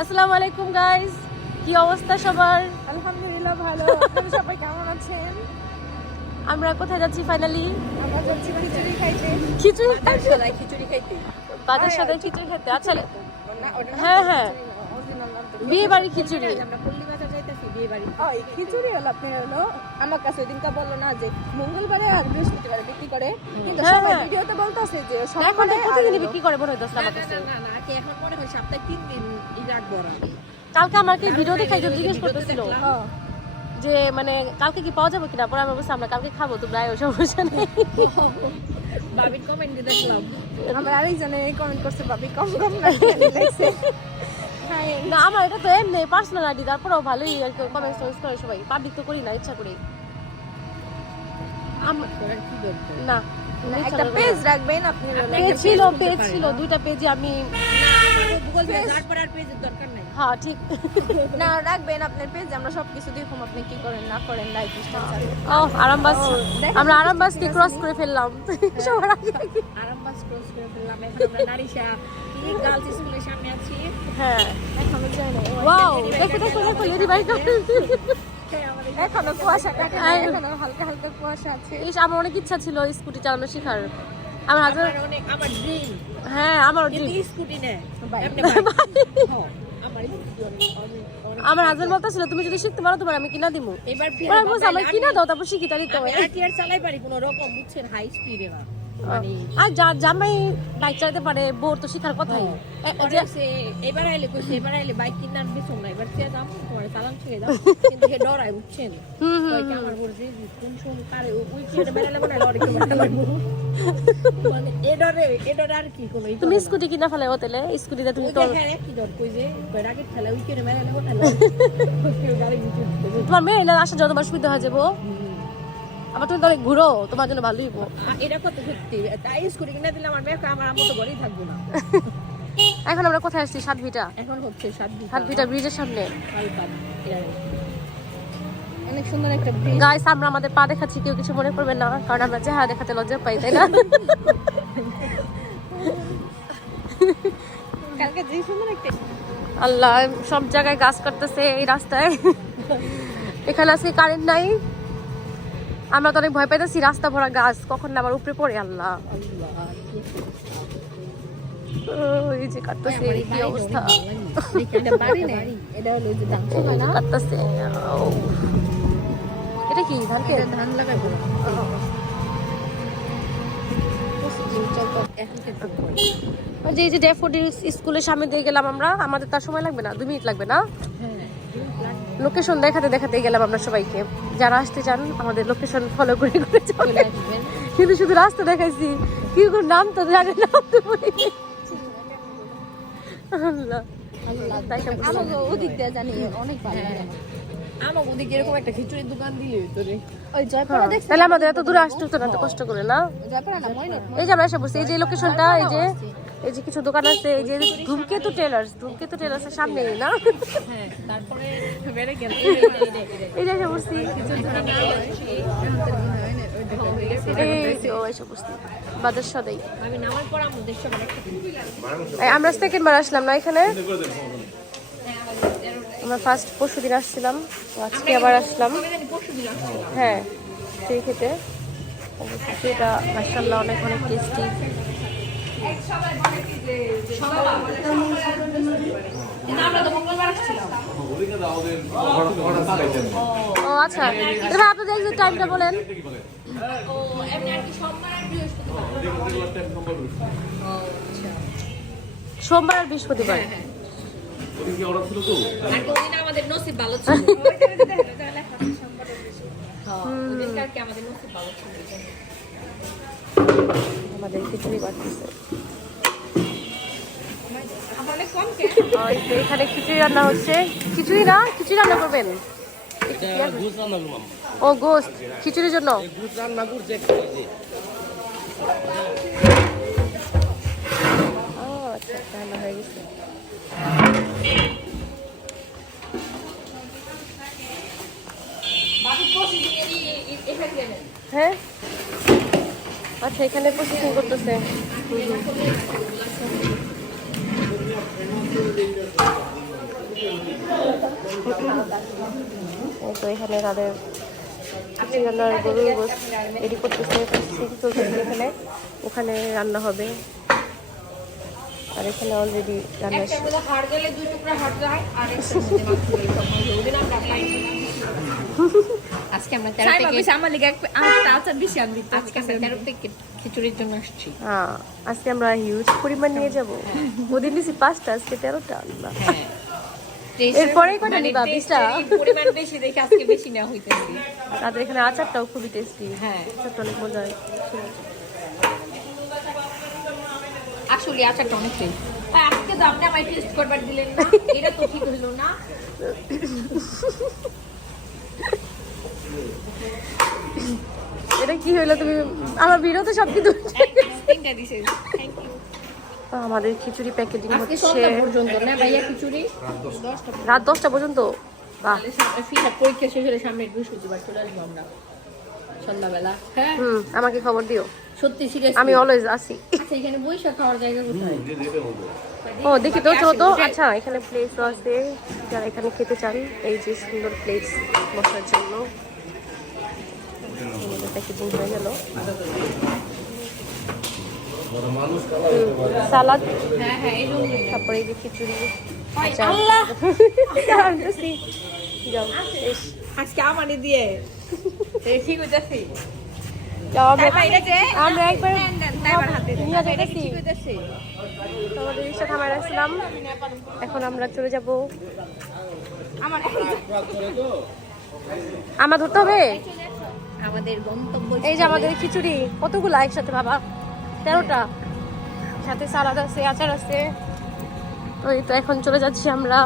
আসসালামু আলাইকুম গাইস কি অবস্থা সবার? আলহামদুলিল্লাহ ভালো। আপনারা সবাই কেমন আছেন? আমরা কোথায় যাচ্ছি ফাইনালি আমরা যাচ্ছি খিচুড়ি খাইতে। খিচুড়ি? সবাই খিচুড়ি খাইতে। বাদের সাথে খিচুড়ি খেতে আচ্ছা। হ্যাঁ, হ্যাঁ। বিয়ে বাড়ি খিচুড়ি। বিয়ে বাড়ি ওই খিচুড়ি হলো আপনি হলো আমার কাছে ওইদিনকা বলল না যে মঙ্গলবারে আর বৃহস্পতিবারে বিক্রি করে। কিন্তু হ্যাঁ, সবাই হ্যাঁ। ভিডিওতে বলতেছে যে প্রতিদিনই হলো- বিক্রি করে আমার কাছে। না না এখন মনে হয় সপ্তাহে তিন দিন ই রাখব কালকে আমাকে ভিডিও দেখাই জন্য জিজ্ঞেস করতেছিল। যে মানে কালকে কি পাওয়া যাবে কিনা? পরে আমি বলছি আমরা কালকে খাব তোমরা আয়ো সমস্যা নেই। বাবির কমেন্টে দেখলাম। আমার আরেকজনে কমেন্ট করছে ভাবি কম কম না লাগছে না আমার এটা তো এমনি পার্সোনাল আইডি তারপরেও ভালোই আর কি কমেন্টস টমেন্টস করে সবাই। পাবলিক তো করি না ইচ্ছা করি। না একটা পেজ রাখবেন আপনি পেজ ছিল পেজ ছিল দুইটা পেজে আমি গুগল পে তারপর আর পেজের দরকার নাই। হ্যাঁ ঠিক। না রাখবেন আপনার পেজ আমরা সবকিছু দেখুন আপনি কি করেন না করেন লাইফ স্টাইল ও আরামবাস আমরা আরামবাসকে ক্রস করে ফেললাম। সবার আগে। আরামবাস ক্রস করে ফেললাম এখন আমরা নারিশা কি গার্লস স্কুলের সামনে আছি। হ্যাঁ এখনও যাই না ওয়াও দেখো দেখো দেখো লেডি বাইক এখনও এখনও হালকা হালকা কুয়াশা আছে ইস আমার অনেক ইচ্ছা ছিল স্কুটি চালানো শেখার। আমার অনেক আমার ড্রিম হ্যাঁ আমার dream। স্কুটি হ্যাঁ, আমার বলতেছিল তুমি যদি শিখতে পারো তোমার আমি কিনা দিমু। এবার আমার কিনা দাও তারপর শিখি তারই তো আমি চালাই পারি কোনো রকম বুঝছেন? হাই স্পিডে না আর যা জামাই বাইক চালাতে পারে বোর তো শিখার কথাই। এ- পরে যে সে এবার আইলে কইছে এবার আইলে বাইক কিনে আনবে না এবার দাম পরে চালান শিখে দাও। কিন্তু ডরায় কয় কি আমার বড় যে কোন কারে ওই কি এটা মেলা লাগবে না লরি কে মানে এ ডরে এ ডরে আর কি কোনো তুমি স্কুটি কিনা ফেলে হোটেলে? স্কুটিতে তুমি তো আর কি ডর কই যে কই রাগে খেলা ওই কি গাড়ি তোমার মেয়ে না আসা যতবার সুবিধা হয়ে যাব। আবার তুমি তো অনেক ঘুরো তোমার জন্য ভালোই এটা কত সত্যি? তাই স্কুটি কিনে দিলে আমার মেয়ে আমার আম্মু তো ঘরেই থাকব না। এখন আমরা কোথায় আসছি? সাতভিটা এখন হচ্ছে সাত দিন সাতভিটা ব্রিজের সামনে। অনেক সুন্দর একটা ব্রিজ। গাইস আমরা আমাদের পা দেখাচ্ছি কেউ কিছু মনে করবেন না কারণ আমরা চেহারা দেখাতে লজ্জা পাই তাই না? কালকে যে সুন্দর একটা আল্লাহ সব জায়গায় গাছ কাটতেছে এই রাস্তায়। এখানে আজকে কারেন্ট নাই। আমরা তো অনেক ভয় পাইতেছি রাস্তা ভরা গাছ কখন না আবার উপরে পড়ে আল্লাহ। এই যে কাটতেছে কি অবস্থা? এটা কাটতেছে কি ধান লাগাইবো যে এই যে ড্যাফোডিল স্কুলের সামনে দিয়ে গেলাম আমরা আমাদের তার সময় লাগবে না দুই মিনিট লাগবে না? হ্যাঁ। লোকেশন দেখাতে দেখাতে গেলাম আমরা সবাইকে। যারা আসতে চান আমাদের লোকেশন ফলো করে করে চলে আসবেন। কিন্তু শুধু রাস্তা দেখাইছি কি কোন নাম তো জানে তো আল্লাহ। ওদিক দিয়ে জানি অনেক ভালো আমার। আমার ওদিকে এরকম একটা খিচুড়ির দোকান দিলে ওই জয়পুরা হ্যাঁ, তাহলে আমাদের এত দূরে আসতে হতো না এত কষ্ট করে না? জয়পুরা না এই যে আমরা এসে বসছি এই যে লোকেশনটা এই যে এই যে কিছু দোকান আছে এই যে ধূমকেতু টেলার্স ধূমকেতু টেলার্স এর সামনে না? হ্যাঁ তারপরে এই যে এসে বসছি। বাজার সদাই আমার সেকেন্ড বার আসলাম না এখানে? আমরা ফার্স্ট পরশু দিন আসছিলাম আজকে আবার আসলাম। হ্যাঁ সেই খেতে অবশ্যই এটা মাসাল্লাহ অনেক অনেক টেস্টি ও আচ্ছা। এবার আপনাদের যে টাইমটা বলেন। ও সোমবার আর বৃহস্পতিবার। আর কোনদিন আমাদের নসিব ভালো ছিল। হ্যাঁ, আর কি আমাদের নসিব ভালো ছিল। আমাদের খিচুড়ি বাড়তেছে। আমাদের কম কে আর এই যে এখানে খিচুড়ি রান্না হচ্ছে। খিচুড়ি না খিচুড়ি রান্না করবেন? ও গোস্ত খিচুড়ির জন্য? ও আচ্ছা রান্না হয়ে গেছে। হ্যাঁ? আচ্ছা এখানে প্রসেসিং করতেছে তো এখানে তাদের রান্নার গরু রেডি করতেছে প্রসেসিং চলতেছে এখানে। ওখানে রান্না হবে। আর এখানে অলরেডি রান্না। আজকে আমরা তেরো বেশি আমার লিগে আজকে আমরা তেরো প্যাকেট খিচুড়ির জন্য আসছি। হ্যাঁ আজকে আমরা হিউজ পরিমাণ নিয়ে যাব। ওদিন দিছি পাঁচটা আজকে তেরোটা। আল্লাহ হ্যাঁ। এরপরেই কটা মানে নিবা? বিশটা? পরিমাণ বেশি দেখে আজকে বেশি নেওয়া হইতেছে। তাদের এখানে আচারটাও খুবই টেস্টি হ্যাঁ। আচারটা অনেক ছিল। আসলে আচারটা অনেক টেস্ট আজকে তো আপনি আমায় টেস্ট করবার দিলেন না এটা তো ঠিক হইল না। এটা কি হইল তুমি? আমার ভিডিওতে সব কিছু ইউ আমাদের খিচুড়ি প্যাকেটিং আজকে হচ্ছে। সন্ধ্যা পর্যন্ত না ভাইয়া খিচুড়ি? দশটা। রাত দশটা পর্যন্ত? বাহ। পরীক্ষা শেষ হলে সামনে বৃহস্পতিবার চলে আসব আমরা। সন্ধ্যাবেলা হ্যাঁ? হুম আমাকে খবর দিও। সত্যি শিখে আমি অলওয়েজ আসি। আচ্ছা এখানে খাওয়ার জায়গা কোথায়? ও দেখি তো তো আচ্ছা এখানে প্লেস আছে। যারা এখানে খেতে চান এই যে সুন্দর প্লেস বসার জন্য। হয়ে গেল। সালাদ হ্যাঁ হ্যাঁ এই জন্য তারপরে এই যে খিচুড়ি। আচ্ছা। আজকে আমারে দিয়ে। ঠিক হইতাছে। আমরা একবার রিক্সা থামায় রাখছিলাম এখন আমরা চলে যাব। আমার আমার ধরতে হবে? আমাদের গন্তব্য এই যে আমাদের খিচুড়ি কতগুলো একসাথে বাবা? তেরোটা। সাথে সালাদ আছে আচার আছে। তো এই তো এখন চলে যাচ্ছি আমরা।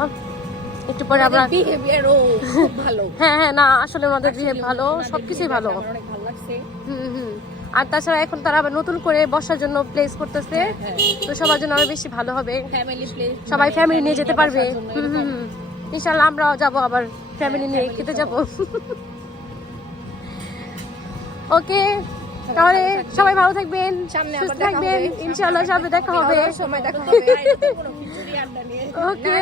একটু পরে আমরা বিহেভিয়ারও খুব ভালো। হ্যাঁ হ্যাঁ না আসলে আমাদের বিয়ে ভালো সবকিছুই ভালো। অনেক ভালো লাগছে। হুম হুম। আর তাছাড়া এখন তারা আবার নতুন করে বসার জন্য প্লেস করতেছে। হ্যাঁ তো সবার জন্য আরও বেশি ভালো হবে। সবাই ফ্যামিলি নিয়ে যেতে পারবে। হুম হুম ইনশাল্লাহ আমরাও যাব আবার ফ্যামিলি নিয়ে খেতে যাব। ওকে তাহলে সবাই ভালো থাকবেন সামনে সুস্থ থাকবেন হবে। ইনশাআল্লাহ সামনে দেখা হবে সময় দেখা হবে। ওকে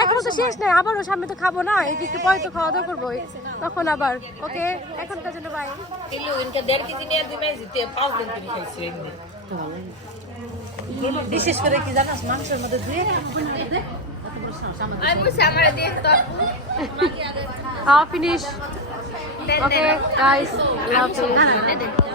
এখনও তো শেষ নাই আবারও সামনে তো খাব না এই একটু পরে তো খাওয়া দাওয়া করব তখন আবার ওকে এখনকার জন্য বাই বিশেষ করে কি জানাস মাংসের মধ্যে ধুয়ে আমার দিয়ে তো finish okay guys love you